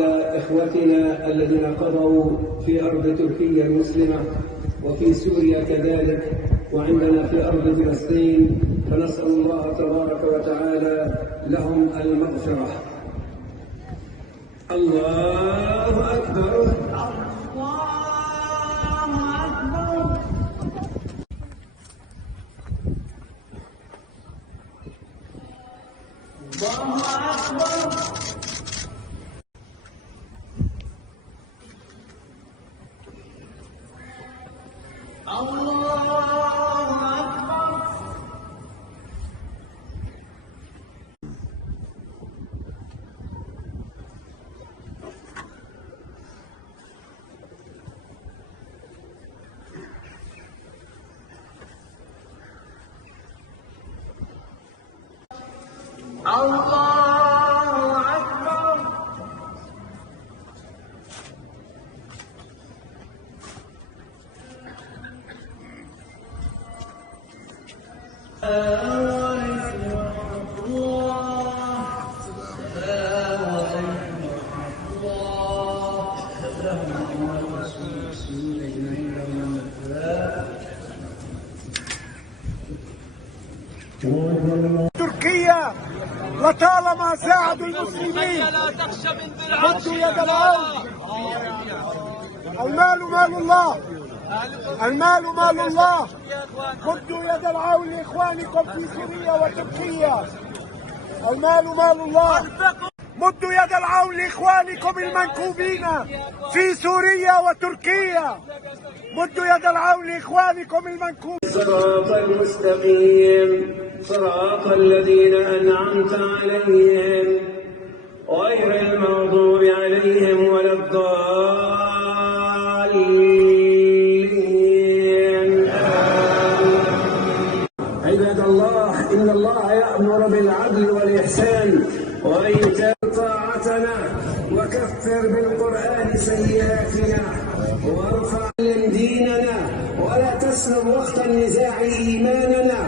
وعلى إخوتنا الذين قضوا في أرض تركيا المسلمة وفي سوريا كذلك، وعندنا في أرض فلسطين، فنسأل الله تبارك وتعالى لهم المغفرة. الله أكبر. تركيا لطالما ساعدوا المسلمين. مدوا يد العون. المال مال الله، المال مال الله. مدوا يد العون لاخوانكم في سوريا وتركيا. المال مال الله. مدوا يد العون لاخوانكم المنكوبين في سوريا وتركيا. مدوا يد العون لاخوانكم المنكوبين. صراط المستقيم صراط الذين أنعمت عليهم غير المغضوب عليهم ولا الضالين. عباد الله، إن الله يأمر بالعدل والإحسان وإيتاء طاعتنا، وكفر بالقرآن سيئاتنا، وارفع ديننا، ولا تسلب وقت النزاع إيماننا.